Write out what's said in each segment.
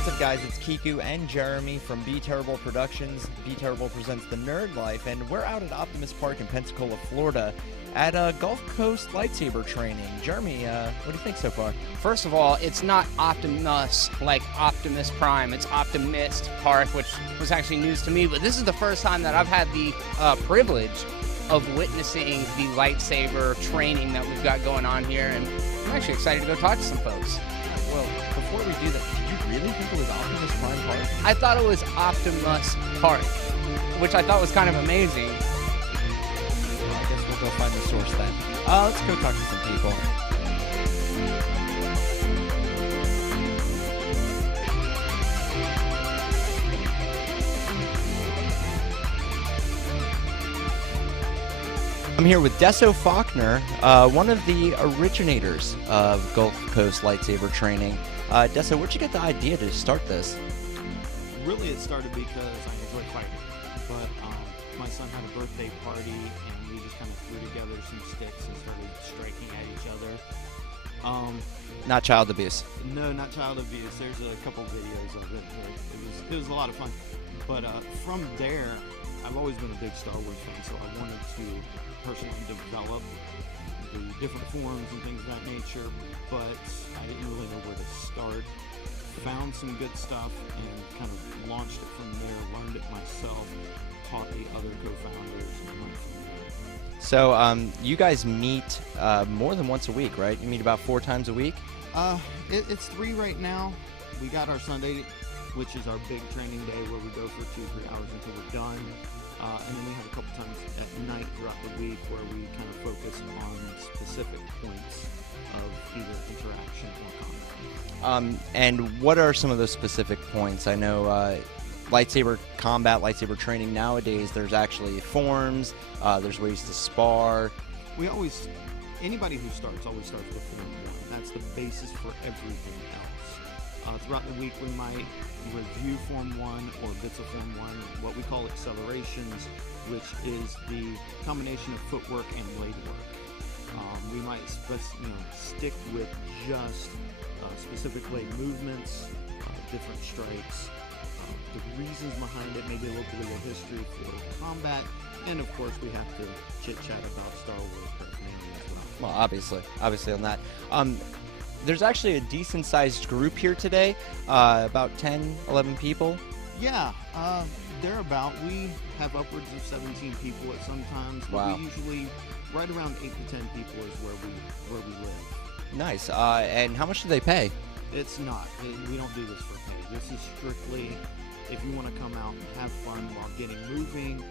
What's up, guys? It's Kiku and Jeremy from Be Terrible Productions. Be Terrible presents The Nerd Life, and we're out at Optimus Park in Pensacola, Florida, at Gulf Coast Lightsaber Training. Jeremy, what do you think so far? First of all, it's not Optimus like Optimus Prime. It's Optimist Park, which was actually news to me. But this is the first time that I've had the privilege of witnessing the lightsaber training that we've got going on here, and I'm actually excited to go talk to some folks. Well, before we do that, did you really think it was Optimus Prime Park? I thought it was Optimus Park, which I thought was kind of amazing. Well, I guess we'll go find the source then. Let's go talk to some people. I'm here with Deso Faulkner, one of the originators of Gulf Coast Lightsaber Training. Deso, where'd you get the idea to start this? Really, it started because I enjoy fighting, but my son had a birthday party, and we just kind of threw together some sticks and started striking at each other. Not child abuse. No, not child abuse. There's a couple videos of it. It was a lot of fun. But from there, I've always been a big Star Wars fan, so I wanted to personally develop the different forms and things of that nature, but I didn't really know where to start. Found some good stuff and kind of launched it from there, learned it myself, taught the other co-founders, and went from there. So you guys meet more than once a week, right? You meet about 4 times a week? It's 3 right now. We got our Sunday, which is our big training day where we go for 2-3 hours until we're done. And then we have a couple times at night throughout the week where we kind of focus on specific points of either interaction or combat. And what are some of those specific points? I know lightsaber combat, lightsaber training nowadays, there's actually forms, there's ways to spar. Anybody who starts always starts with Form 1. That's the basis for everything else. Throughout the week, we might review Form 1 or bits of Form 1, what we call accelerations, which is the combination of footwork and blade work. We might stick with just specific blade movements, different strikes, the reasons behind it, maybe a little bit of history for combat, and of course we have to chit-chat about Star Wars paraphernalia as well. Well, obviously on that. There's actually a decent-sized group here today, about 10, 11 people. Yeah, thereabout. We have upwards of 17 people at some times, but wow. We usually, right around 8 to 10 people is where we live. Nice. And how much do they pay? It's not. We don't do this for pay. This is strictly if you want to come out and have fun while getting moving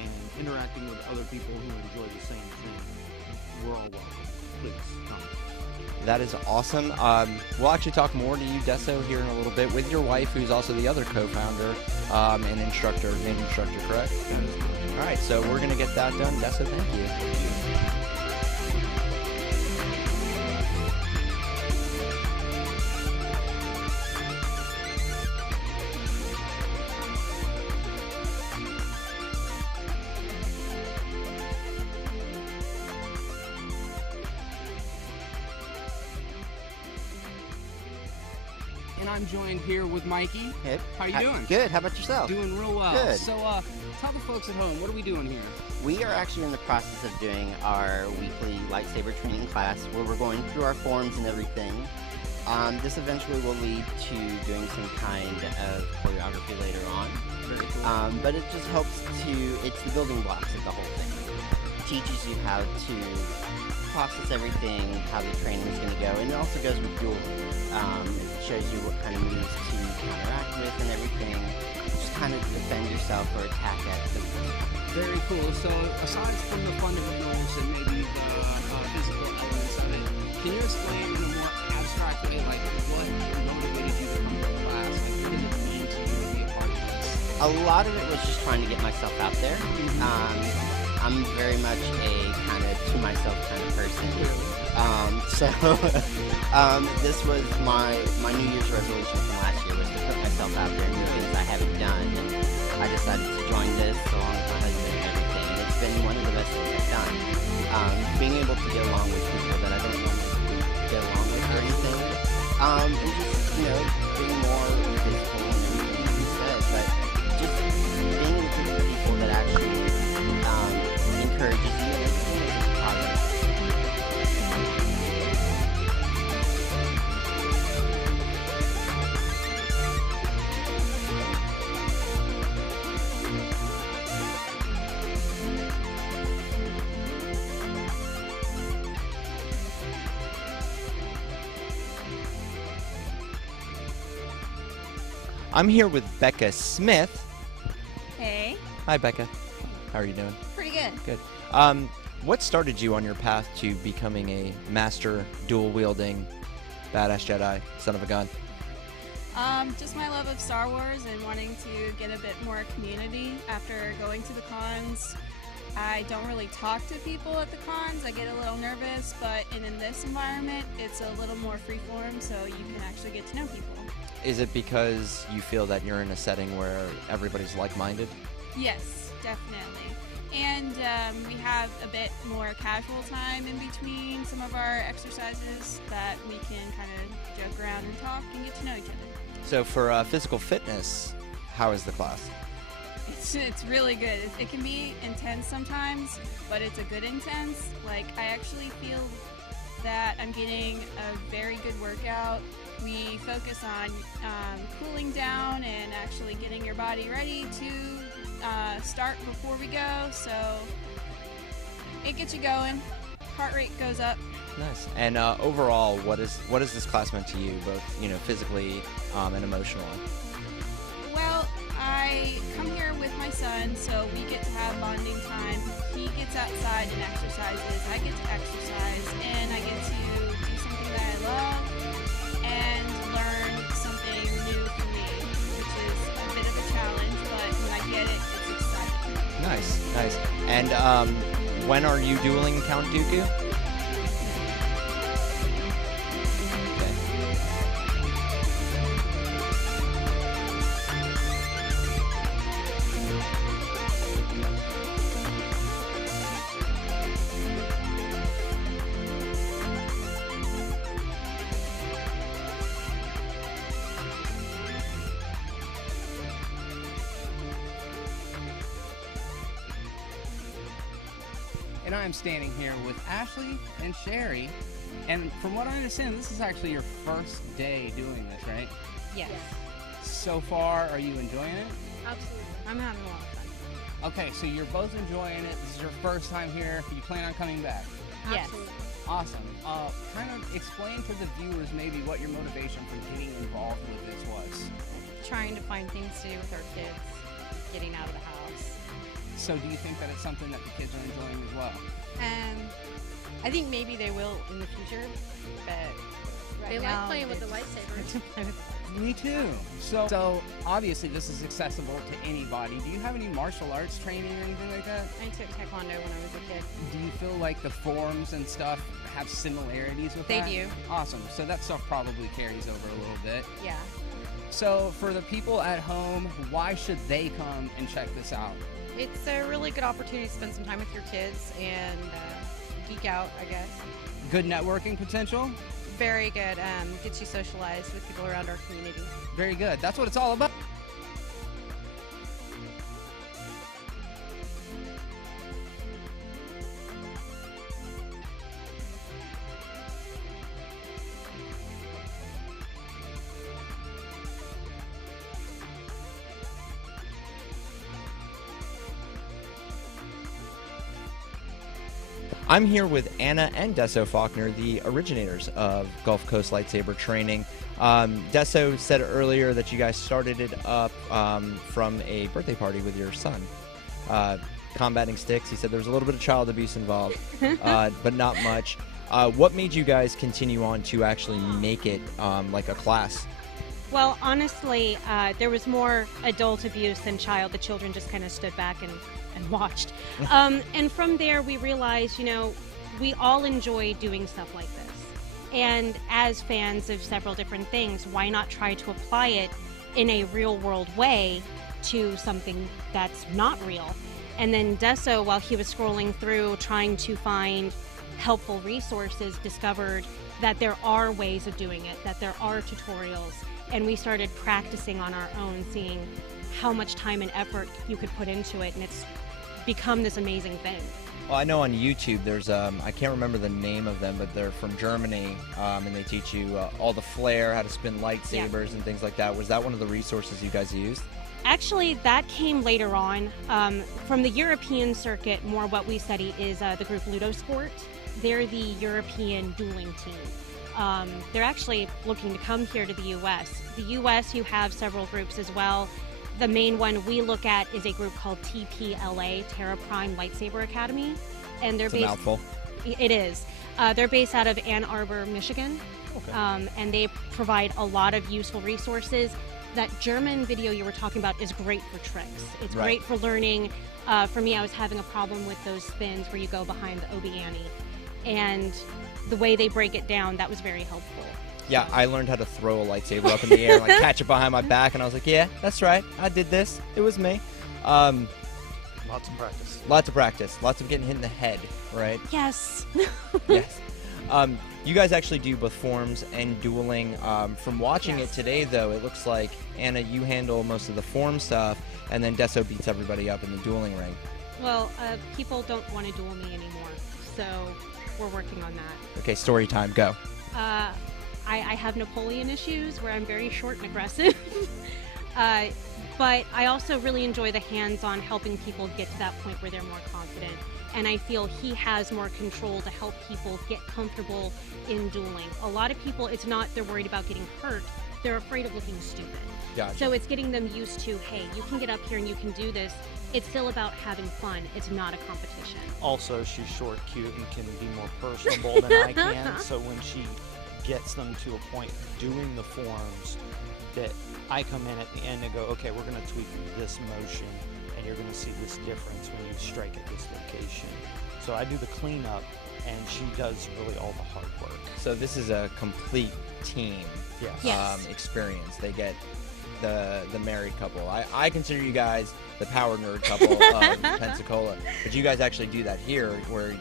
and interacting with other people who enjoy the same thing. We're all welcome. Please come. That is awesome. We'll actually talk more to you, Deso, here in a little bit with your wife, who's also the other co-founder and instructor, named instructor, correct? All right, so we're going to get that done. Deso, thank you. And I'm joined here with Mikey. Hey. How you doing? Good. How about yourself? Doing real well. Good. So tell the folks at home, what are we doing here? We are actually in the process of doing our weekly lightsaber training class where we're going through our forms and everything. This eventually will lead to doing some kind of choreography later on. Very cool. But it just helps it's the building blocks of the whole thing. It teaches you how to process everything, how the training is going to go, and it also goes with dueling. It shows you what kind of moves to counteract with and everything. Just kind of defend yourself or attack at the Very cool. So aside from the fundamentals and maybe the physical elements of it, can you explain in a more abstract way, like what motivated you to come to the class? Like what did it mean to you to be a part of this? A lot of it was just trying to get myself out there. I'm very much a kind of to myself kind of person. This was my New Year's resolution from last year was to put myself out there and do things I haven't done. And I decided to join this along with my husband and everything. And it's been one of the best things I've done. Being able to get along with people that I don't normally get along with or anything. And just, being more physical and everything, like you said, but just being in a group of people that actually encourages you and everything is positive. I'm here with Becca Smith. Hey, Hi, Becca. How are you doing? pretty good. Good. What started you on your path to becoming a master dual-wielding badass Jedi, son of a gun? Just my love of Star Wars and wanting to get a bit more community after going to the cons. I don't really talk to people at the cons. I get a little nervous, but in this environment, it's a little more freeform, so you can actually get to know people. Is it because you feel that you're in a setting where everybody's like-minded? Yes, definitely. And we have a bit more casual time in between some of our exercises that we can kind of joke around and talk and get to know each other. So for physical fitness, how is the class? It's really good. It can be intense sometimes, but it's a good intense. Like, I actually feel that I'm getting a very good workout. We focus on cooling down and actually getting your body ready to start before we go, so it gets you going. Heart rate goes up. Nice. And overall, what is this class meant to you, both physically and emotionally? Well, I come here with my son, so we get to have bonding time. He gets outside and exercises. I get to exercise, and I get to do something that I love and learn something new for me, which is a bit of a challenge, but when I get it, it's exciting. Nice, nice. And when are you dueling Count Dooku? Okay. And I'm standing here with Ashley and Sherry, and from what I understand, this is actually your first day doing this, right? Yes, So far, are you enjoying it? absolutely. I'm having a lot of fun. Okay, so you're both enjoying it. This is your first time here. You plan on coming back? Yes. Absolutely. Awesome. Kind of explain to the viewers maybe what your motivation for getting involved with this was. Trying to find things to do with our kids, getting out of the house. So do you think that it's something that the kids are enjoying as well? I think maybe they will in the future, but right They now like playing with the it's lightsabers. to play with the Me too. So obviously this is accessible to anybody. Do you have any martial arts training or anything like that? I took taekwondo when I was a kid. Do you feel like the forms and stuff have similarities with They that? do. Awesome. So that stuff probably carries over a little bit. Yeah. So for the people at home, why should they come and check this out? It's a really good opportunity to spend some time with your kids and geek out, I guess. Good networking potential? Very good. Gets you socialized with people around our community. Very good. That's what it's all about. I'm here with Anna and Desso Faulkner, the originators of Gulf Coast Lightsaber Training. Desso said earlier that you guys started it up from a birthday party with your son. Combating sticks. He said there was a little bit of child abuse involved, but not much. What made you guys continue on to actually make it like a class? Well, honestly, there was more adult abuse than child. The children just kind of stood back and watched. And from there, we realized, we all enjoy doing stuff like this. And as fans of several different things, why not try to apply it in a real world way to something that's not real? And then Desso, while he was scrolling through trying to find helpful resources, discovered that there are ways of doing it, that there are tutorials, and we started practicing on our own, seeing how much time and effort you could put into it, and it's become this amazing thing. Well, I know on YouTube there's I can't remember the name of them, but they're from Germany, and they teach you all the flair, how to spin lightsabers and things like that. Was that one of the resources you guys used? Actually, that came later on. From the European circuit, more what we study is the group Ludosport. They're the European dueling team. They're actually looking to come here to the U.S. The U.S., you have several groups as well. The main one we look at is a group called TPLA, Terra Prime Lightsaber Academy. And they're It's a mouthful. It is. They're based out of Ann Arbor, Michigan. Okay. And they provide a lot of useful resources. That German video you were talking about is great for tricks. It's Right. great for learning. For me, I was having a problem with those spins where you go behind the Obi-Annie. And the way they break it down, that was very helpful. Yeah, I learned how to throw a lightsaber up in the air and like catch it behind my back, and I was like, yeah, that's right, I did this. It was me. Lots of practice. Lots of practice. Lots of getting hit in the head, right? Yes. Yes. You guys actually do both forms and dueling. From watching it today, though, it looks like, Anna, you handle most of the form stuff, and then Deso beats everybody up in the dueling ring. Well, people don't want to duel me anymore, so we're working on that. Okay, story time, go. I have Napoleon issues where I'm very short and aggressive. But I also really enjoy the hands-on helping people get to that point where they're more confident. And I feel he has more control to help people get comfortable in dueling. A lot of people, it's not they're worried about getting hurt, they're afraid of looking stupid. Gotcha. So it's getting them used to, hey, you can get up here and you can do this. It's still about having fun. It's not a competition. Also, she's short, cute, and can be more personable than I can. So when she gets them to a point doing the forms, that I come in at the end and go, okay, we're going to tweak this motion, and you're going to see this difference when you strike at this location. So I do the cleanup, and she does really all the hard work. So this is a complete team Yes. experience. They get the married couple. I consider you guys the power nerd couple of Pensacola, but you guys actually do that here, where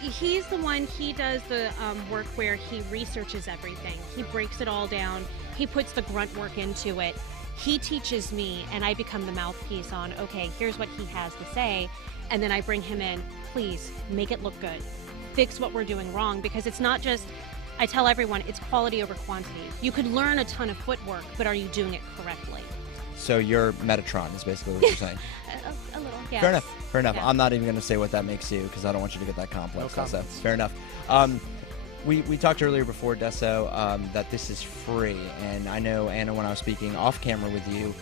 He's the one, he does the work where he researches everything. He breaks it all down. He puts the grunt work into it. He teaches me, and I become the mouthpiece on, okay, here's what he has to say. And then I bring him in, please, make it look good. Fix what we're doing wrong, because it's not just, I tell everyone, it's quality over quantity. You could learn a ton of footwork, but are you doing it correctly? So you're Metatron is basically what you're saying. A little, yes. Fair enough. Fair enough. Yeah. I'm not even going to say what that makes you, because I don't want you to get that complex. No Deso. complex. Fair enough. We talked earlier before, Deso, that this is free, and I know, Anna, when I was speaking off camera with you,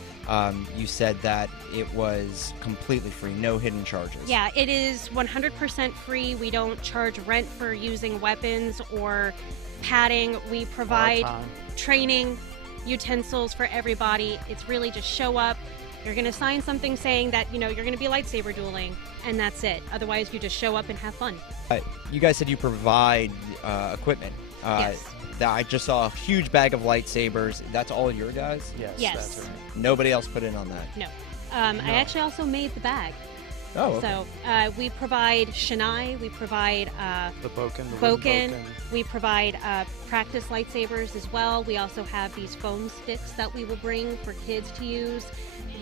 you said that it was completely free, no hidden charges. Yeah, it is 100% free. We don't charge rent for using weapons or padding. We provide time. training, utensils for everybody. It's really just show up. You're going to sign something saying that, you're going to be lightsaber dueling, and that's it. Otherwise, you just show up and have fun. You guys said you provide equipment. Yes. I just saw a huge bag of lightsabers. That's all your guys? Yes. That's right. Nobody else put in on that? No. I actually also made the bag. Oh, okay. So we provide Shanai, we provide The Boken, the Boken, wooden Boken. we provide practice lightsabers as well. We also have these foam sticks that we will bring for kids to use,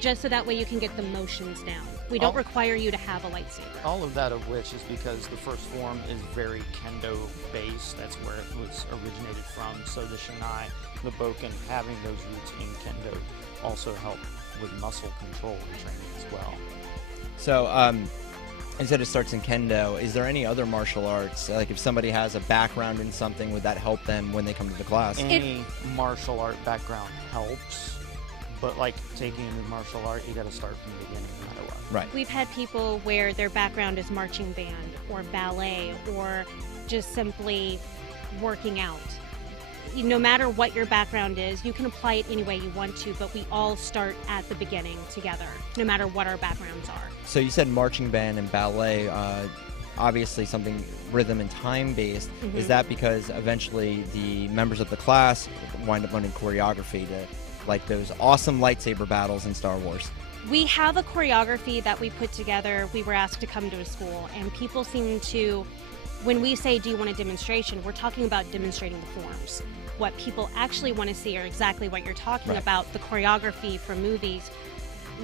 just so that way you can get the motions down. We don't require you to have a lightsaber. All of that of which is because the first form is very kendo based. That's where it was originated from. So the Shanai, the Boken, having those roots in kendo also help with muscle control and training as well. So, instead it starts in kendo, is there any other martial arts? Like if somebody has a background in something, would that help them when they come to the class? Any martial art background helps, but like taking a new martial art, you got to start from the beginning no matter what. Right. We've had people where their background is marching band or ballet or just simply working out. No matter what your background is, you can apply it any way you want to, but we all start at the beginning together, no matter what our backgrounds are. So you said marching band and ballet, obviously something rhythm and time based. Mm-hmm. Is that because eventually the members of the class wind up learning choreography to like those awesome lightsaber battles in Star Wars? We have a choreography that we put together. We were asked to come to a school, and people seem to, when we say, do you want a demonstration, we're talking about demonstrating the forms. what people actually want to see are exactly what you're talking Right. about, the choreography for movies.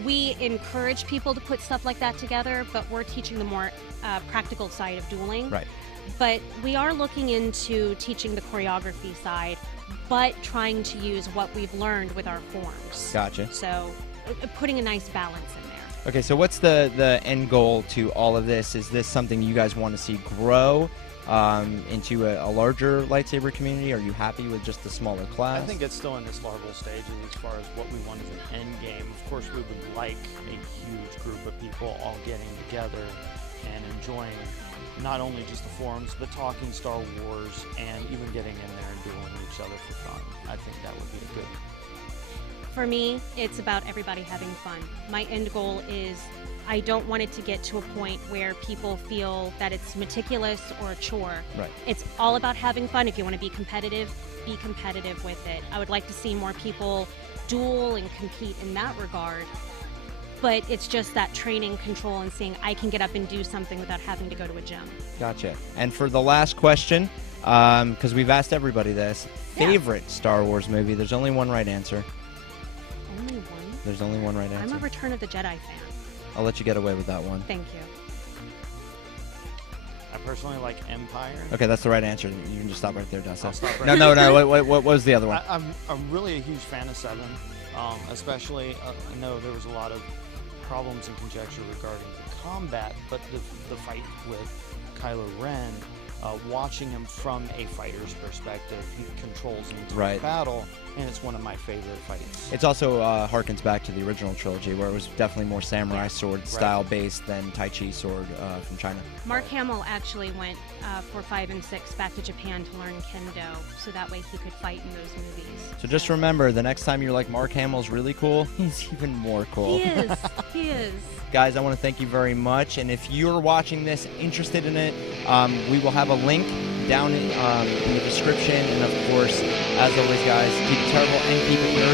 We encourage people to put stuff like that together, but we're teaching the more practical side of dueling. Right. But we are looking into teaching the choreography side, but trying to use what we've learned with our forms. Gotcha. So putting a nice balance in there. Okay, so what's the end goal to all of this? Is this something you guys want to see grow into a larger lightsaber community? Are you happy with just the smaller class? I think it's still in its larval stage as far as what we want as an end game. Of course, we would like a huge group of people all getting together and enjoying not only just the forums, but talking Star Wars and even getting in there and dueling each other for fun. I think that would be good. For me, it's about everybody having fun. My end goal is I don't want it to get to a point where people feel that it's meticulous or a chore. Right. It's all about having fun. If you want to be competitive with it. I would like to see more people duel and compete in that regard. But it's just that training, control, and seeing I can get up and do something without having to go to a gym. Gotcha. And for the last question, because we've asked everybody this, favorite Star Wars movie? There's only one right answer. Only one? There's only one right I'm answer. a Return of the Jedi fan. I'll let you get away with that one. Thank you. I personally like Empire. Okay, that's the right answer. You can just stop right there, Dustin. I'll stop right No. there. What was the other one? I'm really a huge fan of 7, especially I know there was a lot of problems and conjecture regarding the combat, but the fight with Kylo Ren, watching him from a fighter's perspective, he controls an entire Right. battle, and it's one of my favorite fights. It's also harkens back to the original trilogy, where it was definitely more samurai sword style based than Tai Chi sword from China. Mark Hamill actually went for 5 and 6 back to Japan to learn Kendo, so that way he could fight in those movies. So just remember, the next time you're like, Mark Hamill's really cool, he's even more cool. He is. He is. Guys, I want to thank you very much. And if you're watching this, interested in it, we will have a link down in the description. And of course, as always, guys, keep it terrible and keep it nerdy.